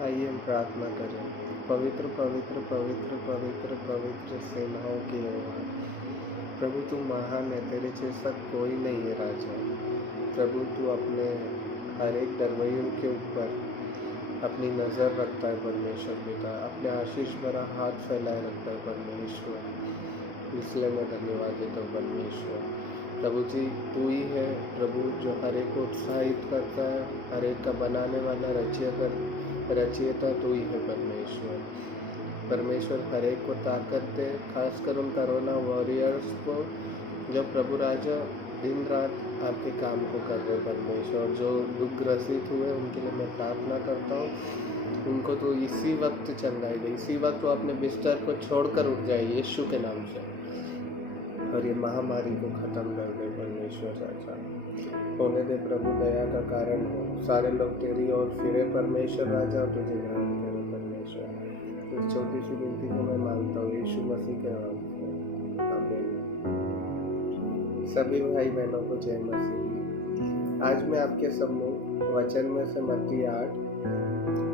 आइए हम प्रार्थना करें। पवित्र पवित्र पवित्र पवित्र पवित्र सेनाओं की यहोवा, प्रभु तू महान है, तेरे जैसा कोई नहीं है राजा। प्रभु तू अपने हर एक दरवाज़ों के ऊपर अपनी नज़र रखता है परमेश्वर पिता, अपने आशीष भरा हाथ फैलाए रखता है परमेश्वर। इसलिए मैं धन्यवाद देता हूँ परमेश्वर। प्रभु जी तू ही है प्रभु, जो हर एक को उत्साहित करता है, हर एक का बनाने वाला रचयिता तू ही है परमेश्वर। परमेश्वर हर एक को ताकत दे, खासकर उन कोरोना वॉरियर्स को जो प्रभु राजा दिन रात आपके काम को कर रहे परमेश्वर, जो दुख ग्रसित हुए उनके लिए मैं प्रार्थना करता हूँ। उनको तो इसी वक्त चंगाई दे, इसी वक्त वो अपने बिस्तर को छोड़कर उठ जाए यीशु के नाम से, और ये महामारी को ख़त्म कर दे परमेश्वर राजा। होने दे प्रभु, दया का कारण हो, सारे लोग तेरी ओर फिरे परमेश्वर राजा, और तुझे ग्रहण करें परमेश्वर। इस छोटी सी विनती को मैं मांगता हूँ यीशु मसीह के नाम से, आमीन। सभी भाई बहनों को जय मसीह। आज मैं आपके सम्मुख वचन में से मत्ती 8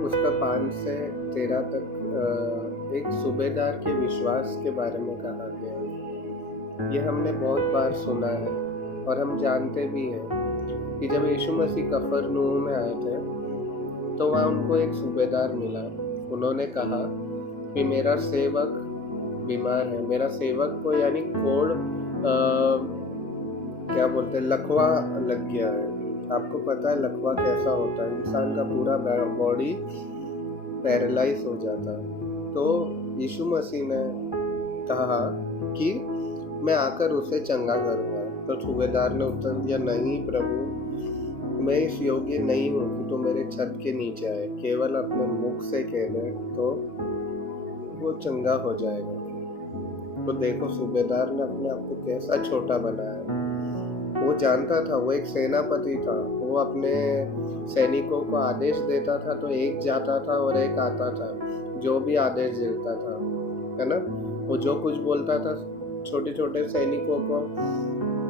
उसका 5 से 13 तक एक सूबेदार के विश्वास के बारे में कहा गया है। ये हमने बहुत बार सुना है और हम जानते भी हैं कि जब यीशु मसीह कफरनहूम में आए थे तो वहाँ उनको एक सूबेदार मिला। उन्होंने कहा कि मेरा सेवक बीमार है, मेरा सेवक को यानी कोढ़ क्या बोलते हैं, लकवा लग गया है। आपको पता है लकवा कैसा होता है, इंसान का पूरा बॉडी पैरालाइज हो जाता है। तो यीशु मसीह ने कहा कि मैं आकर उसे चंगा करूँगा। तो सूबेदार ने उत्तर दिया, नहीं प्रभु, मैं इस योग्य नहीं हूँ कि तो मेरे छत के नीचे आए, केवल अपने मुख से कह दे तो वो चंगा हो जाएगा। तो देखो सूबेदार ने अपने आप को कैसा छोटा बनाया। वो जानता था, वो एक सेनापति था, वो अपने सैनिकों को आदेश देता था तो एक जाता था और एक आता था, जो भी आदेश देता था, है ना। वो जो कुछ बोलता था छोटे छोटे सैनिकों को,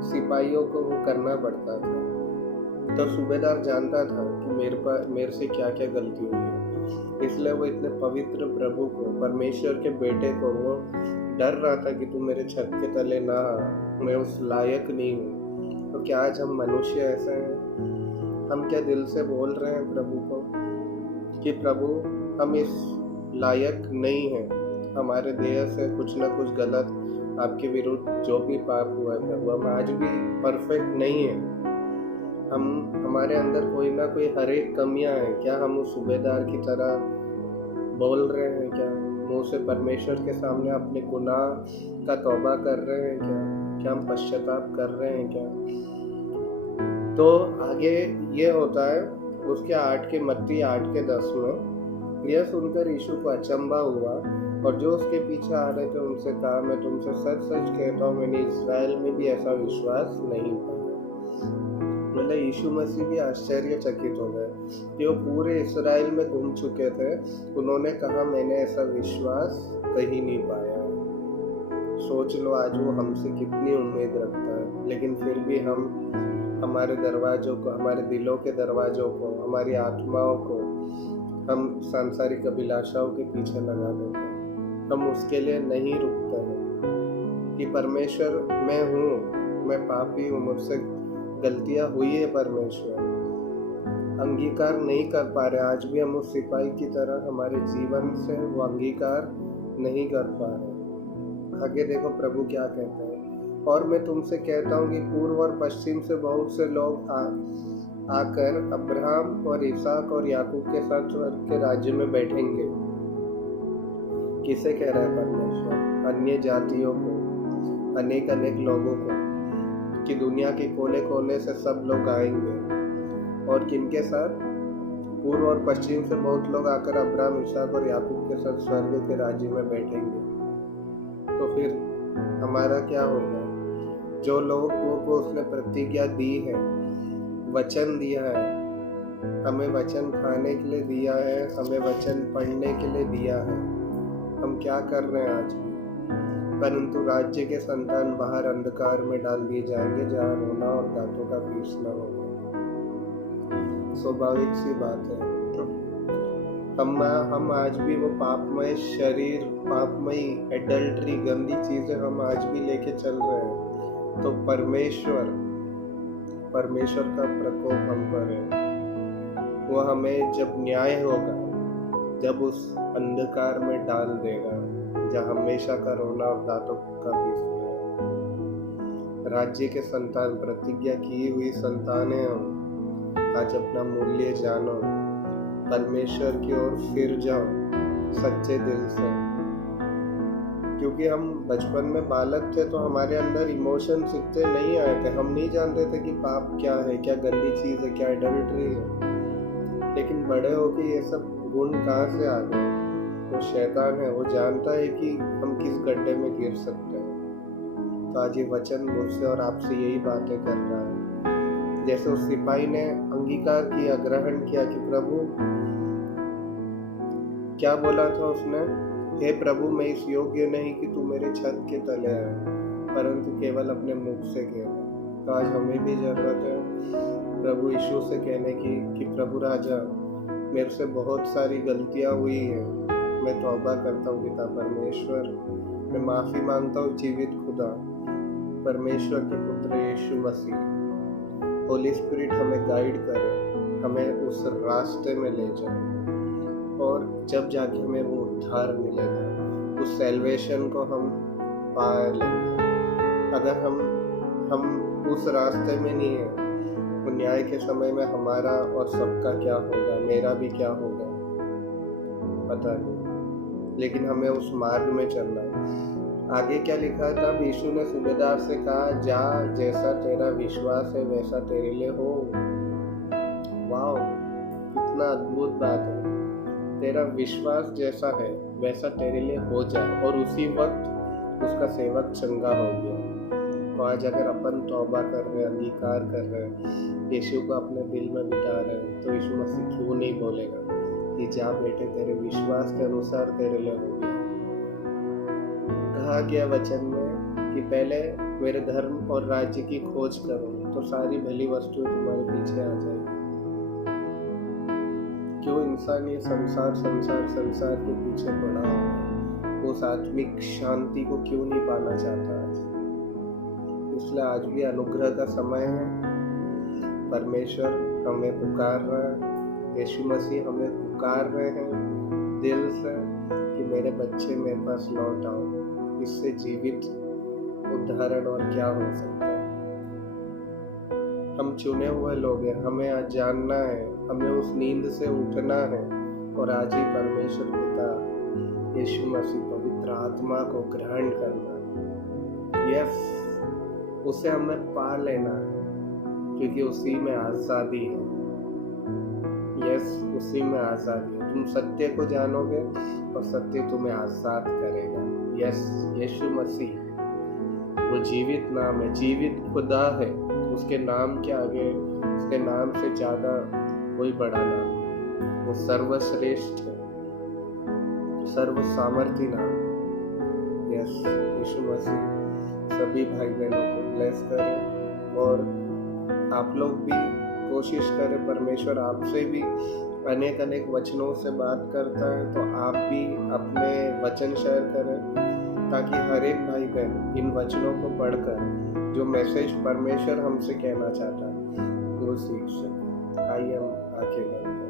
सिपाहियों को वो करना पड़ता था। तो सूबेदार जानता था कि मेरे से क्या क्या गलती हुई है, इसलिए वो इतने पवित्र प्रभु को, परमेश्वर के बेटे को, वो डर रहा था कि तू मेरे छत के तले ना आ, मैं उस लायक नहीं हूँ। तो क्या आज हम मनुष्य ऐसे हैं? हम क्या दिल से बोल रहे हैं प्रभु को कि प्रभु हम इस लायक नहीं हैं, हमारे देह से कुछ ना कुछ गलत आपके विरुद्ध जो भी पाप हुआ है प्रभु, हम आज भी परफेक्ट नहीं हैं। हमारे अंदर कोई ना कोई हर एक कमियां हैं। क्या हम उस सूबेदार की तरह बोल रहे हैं? क्या मुंह से परमेश्वर के सामने अपने गुनाह का तौबा कर रहे हैं? क्या हम पश्चाताप कर रहे हैं? क्या तो आगे ये होता है उसके मत्ती 8 के 10 में, यह सुनकर यीशु को अचंभा हुआ और जो उसके पीछे आ रहे थे उनसे कहा, मैं तुमसे सच सच कहता हूँ, मैंने इस्राएल में भी ऐसा विश्वास नहीं पाया। मतलब यीशु मसीह भी आश्चर्यचकित हो गए कि वो पूरे इस्राएल में घूम चुके थे, उन्होंने कहा मैंने ऐसा विश्वास कहीं नहीं पाया। सोच लो आज वो हमसे कितनी उम्मीद रखता है, लेकिन फिर भी हम हमारे दरवाज़ों को, हमारे दिलों के दरवाज़ों को, हमारी आत्माओं को हम सांसारिक अभिलाषाओं के पीछे लगा देते हैं। हम उसके लिए नहीं रुकते हैं कि परमेश्वर मैं हूँ, मैं पापी हूँ, मुझसे गलतियाँ हुई है, परमेश्वर अंगीकार नहीं कर पा रहे। आज भी हम उस सिपाही की तरह हमारे जीवन से वो अंगीकार नहीं कर पा रहे। आगे देखो प्रभु क्या कहते हैं, और मैं तुमसे कहता हूँ कि पूर्व और पश्चिम से बहुत से लोग आकर अब्राहम और इसहाक और याकूब के साथ स्वर्ग के राज्य में बैठेंगे। किसे कह रहा है परमेश्वर? अन्य जातियों को, अनेक अनेक लोगों को, कि दुनिया के कोने कोने से सब लोग आएंगे। और किनके साथ? पूर्व और पश्चिम से बहुत लोग आकर अब्राहम, इसहाक और याकूब के साथ स्वर्ग के राज्य में बैठेंगे। तो फिर हमारा क्या होगा? जो लोगों को उसने प्रतिज्ञा दी है, वचन दिया है, हमें वचन खाने के लिए दिया है, हमें वचन पढ़ने के लिए दिया है, हम क्या कर रहे हैं आज? परंतु राज्य के संतान बाहर अंधकार में डाल दिए जाएंगे, जहाँ रोना और दांतों का पीसना होगा। स्वाभाविक सी बात है। हम आज भी वो पापमय शरीर, पापमय एडल्ट्री, गंदी चीजें हम आज भी लेके चल रहे हैं। तो परमेश्वर का प्रकोप हम पर है। वो हमें जब न्याय होगा, जब उस अंधकार में डाल देगा जहाँ हमेशा का रोना और दांतों का पीसना है। राज्य के संतान, प्रतिज्ञा की हुई संतान है हम। आज अपना मूल्य जानो, परमेश्वर की ओर फिर जाओ सच्चे दिल से। क्योंकि हम बचपन में बालक थे तो हमारे अंदर इमोशंस इतने नहीं आए थे, हम नहीं जानते थे कि पाप क्या है, क्या गंदी चीज़ है, क्या एडल्ट्री है। लेकिन बड़े होके ये सब गुण कहाँ से आ गए? वो शैतान है, वो जानता है कि हम किस गड्ढे में गिर सकते हैं। तो आज ये वचन मुझसे और आपसे यही बातें कर रहा है। जैसे उस सिपाही ने अंगीकार किया, ग्रहण किया कि प्रभु, क्या बोला था उसने? हे प्रभु, मैं इस योग्य नहीं कि तू मेरे छत के तले आए, परंतु केवल अपने मुख से कहना। तो आज हमें भी जरूरत है प्रभु यीशु से कहने की कि प्रभु राजा, मेरे से बहुत सारी गलतियां हुई हैं, मैं तौबा करता हूँ पिता परमेश्वर, मैं माफ़ी मांगता हूँ जीवित खुदा, परमेश्वर के पुत्र यीशु मसीह। होली स्पिरिट हमें गाइड करे, हमें उस रास्ते में ले जाए, और जब जाके हमें वो उद्धार मिलेगा, उस सैल्वेशन को हम पा लेंगे। अगर हम उस रास्ते में नहीं है, तो न्याय के समय में हमारा और सबका क्या होगा, मेरा भी क्या होगा, पता नहीं। लेकिन हमें उस मार्ग में चलना है। आगे क्या लिखा था? यीशु ने सूबेदार से कहा, जा, जैसा तेरा विश्वास है वैसा तेरे लिए हो। वाह, कितना अद्भुत बात है। तेरा विश्वास जैसा है वैसा तेरे लिए हो जाए, और उसी वक्त उसका सेवक चंगा हो गया। तो आज अगर अपन तौबा कर रहे हैं, अंगीकार कर रहे हैं, यीशु को अपने दिल में बिठा रहे हैं, तो यीशु मसीह क्यों नहीं बोलेगा कि जा बेटे, तेरे विश्वास के अनुसार तेरे लिए हो गया। कहा गया वचन में कि पहले मेरे धर्म और राज्य की खोज करो, तो सारी भली वस्तुएं तुम्हारे पीछे आ जाएगी। क्यों इंसान ये संसार के पीछे पड़ा हो? उस आत्मिक शांति को क्यों नहीं पाना चाहता आज? इसलिए आज भी अनुग्रह का समय है। परमेश्वर हमें पुकार रहा है, यीशु मसीह हमें पुकार रहे हैं दिल से कि मेरे बच्चे मेरे पास लौट आओ। इससे जीवित उदाहरण और क्या हो सकता है? हम चुने हुए लोग हैं, हमें आज जानना है, हमें उस नींद से उठना है, और आज ही परमेश्वर पिता यीशु मसीह पवित्र आत्मा को ग्रहण करना है। यस, उसे हमें पा लेना है, क्योंकि उसी में आज़ादी है। यस, उसी में आज़ादी है। तुम सत्य को जानोगे और सत्य तुम्हें आज़ाद करेगा। यस, यीशु मसीह वो जीवित नाम है, जीवित खुदा है। उसके नाम के आगे, उसके नाम से ज़्यादा कोई बड़ा नाम नहीं। वो सर्वश्रेष्ठ है, सर्व सामर्थी नाम है। यस, यीशु मसीह सभी भाई बहनों को ब्लेस करें, और आप लोग भी कोशिश करें। परमेश्वर आपसे भी अनेक वचनों से बात करता है, तो आप भी अपने वचन शेयर करें, ताकि हर एक भाई बहन इन वचनों को पढ़कर जो मैसेज परमेश्वर हमसे कहना चाहता है वो सीख सके। आइए हम आंखें बंद करें।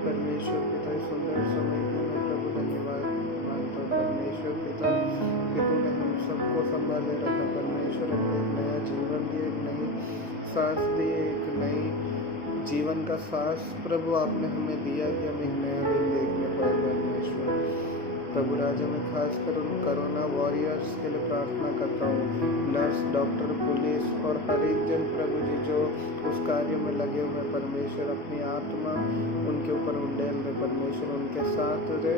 परमेश्वर पिता, इस सुंदर समय के लिए प्रभु धन्यवाद मानता हूँ। परमेश्वर पिता कि तूने हम सबको संभाले रखा। परमेश्वर हमें एक नया जीवन दिए, एक नई सांस दी, एक नई जीवन का सांस प्रभु आपने हमें दिया कि हम एक नया दिन देखने पाए। परमेश्वर प्रभु राजा, मैं खासकर उन कोरोना वॉरियर्स के लिए प्रार्थना करता हूँ, नर्स, डॉक्टर, पुलिस और हर एक जन प्रभु जी जो उस कार्य में लगे हुए परमेश्वर, अपनी आत्मा उनके ऊपर उंडेल दे परमेश्वर, उनके साथ रहे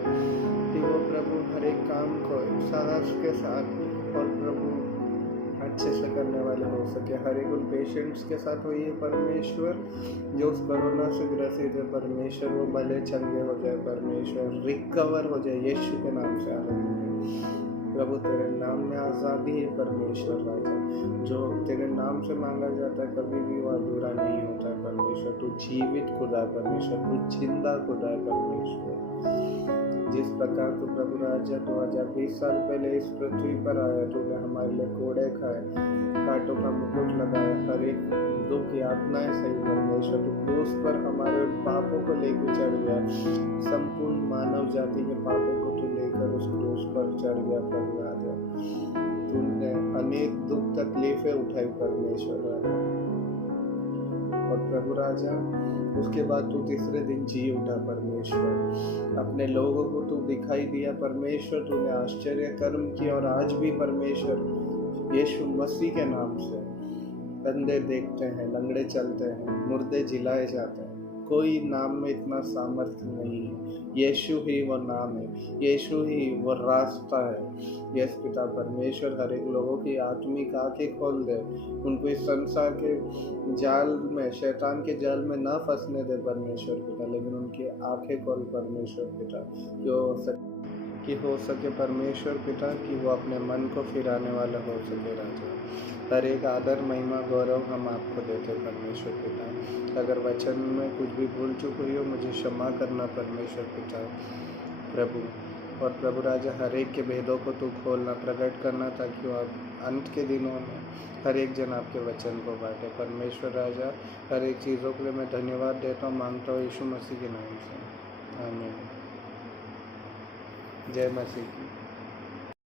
कि वो प्रभु हर एक काम को साहस के साथ और प्रभु अच्छे से करने वाले हो सके। हर एक उन पेशेंट्स के साथ हुई है परमेश्वर जो उस कोरोना से ग्रसित है परमेश्वर, वो भले चंगे हो जाए परमेश्वर, रिकवर हो जाए यीशु के नाम से। हालेलुया प्रभु, तेरे नाम में आज़ादी है परमेश्वर राजा, जो तेरे नाम से मांगा जाता है कभी भी वो अधूरा नहीं होता है परमेश्वर। तू जीवित खुदा परमेश्वर, तू जिंदा खुदा परमेश्वर। जिस प्रकार तू प्रभु राजा 2020 साल पहले इस पृथ्वी पर आया, तूने हमारे लिए कोड़े खाए, कांटों का मुकुट लगाया, हर एक दुख यातनाएं सही परमेश्वर, तू क्रूस पर हमारे पापों को लेकर चढ़ गया, संपूर्ण मानव जाति के पापों को तू लेकर उस क्रूस पर चढ़ गया प्रभु राजा। तूने अनेक दुख तकलीफें उठाई परमेश्वर राजा, और प्रभु राजा उसके बाद तू तीसरे दिन जी उठा परमेश्वर, अपने लोगों को तू दिखाई दिया परमेश्वर, तूने आश्चर्य कर्म किया। और आज भी परमेश्वर यीशु मसीह के नाम से अंधे देखते हैं, लंगड़े चलते हैं, मुर्दे जिलाए जाते हैं। कोई नाम में इतना सामर्थ्य नहीं है, यीशु ही वो नाम है, यीशु ही वो रास्ता है। यस पिता परमेश्वर, हर एक लोगों की आत्मिक आंखें खोल दे, उनको इस संसार के जाल में, शैतान के जाल में ना फंसने दे परमेश्वर पिता, लेकिन उनकी आंखें खोल परमेश्वर पिता, कि हो सके परमेश्वर पिता कि वो अपने मन को फिराने वाला हो सके राजा। हर एक आदर महिमा गौरव हम आपको देते परमेश्वर पिता। अगर वचन में कुछ भी भूल चुक हुई हो मुझे क्षमा करना परमेश्वर पिता प्रभु। और प्रभु राजा हर एक के भेदों को तू खोलना, प्रकट करना, ताकि वो अंत के दिनों में हर एक जन आपके वचन को बांटे परमेश्वर राजा। हर एक चीज़ों के लिए मैं धन्यवाद देता हूँ, मांगता हूँ यीशु मसीह के नाम से, आमीन। जय मसीह की।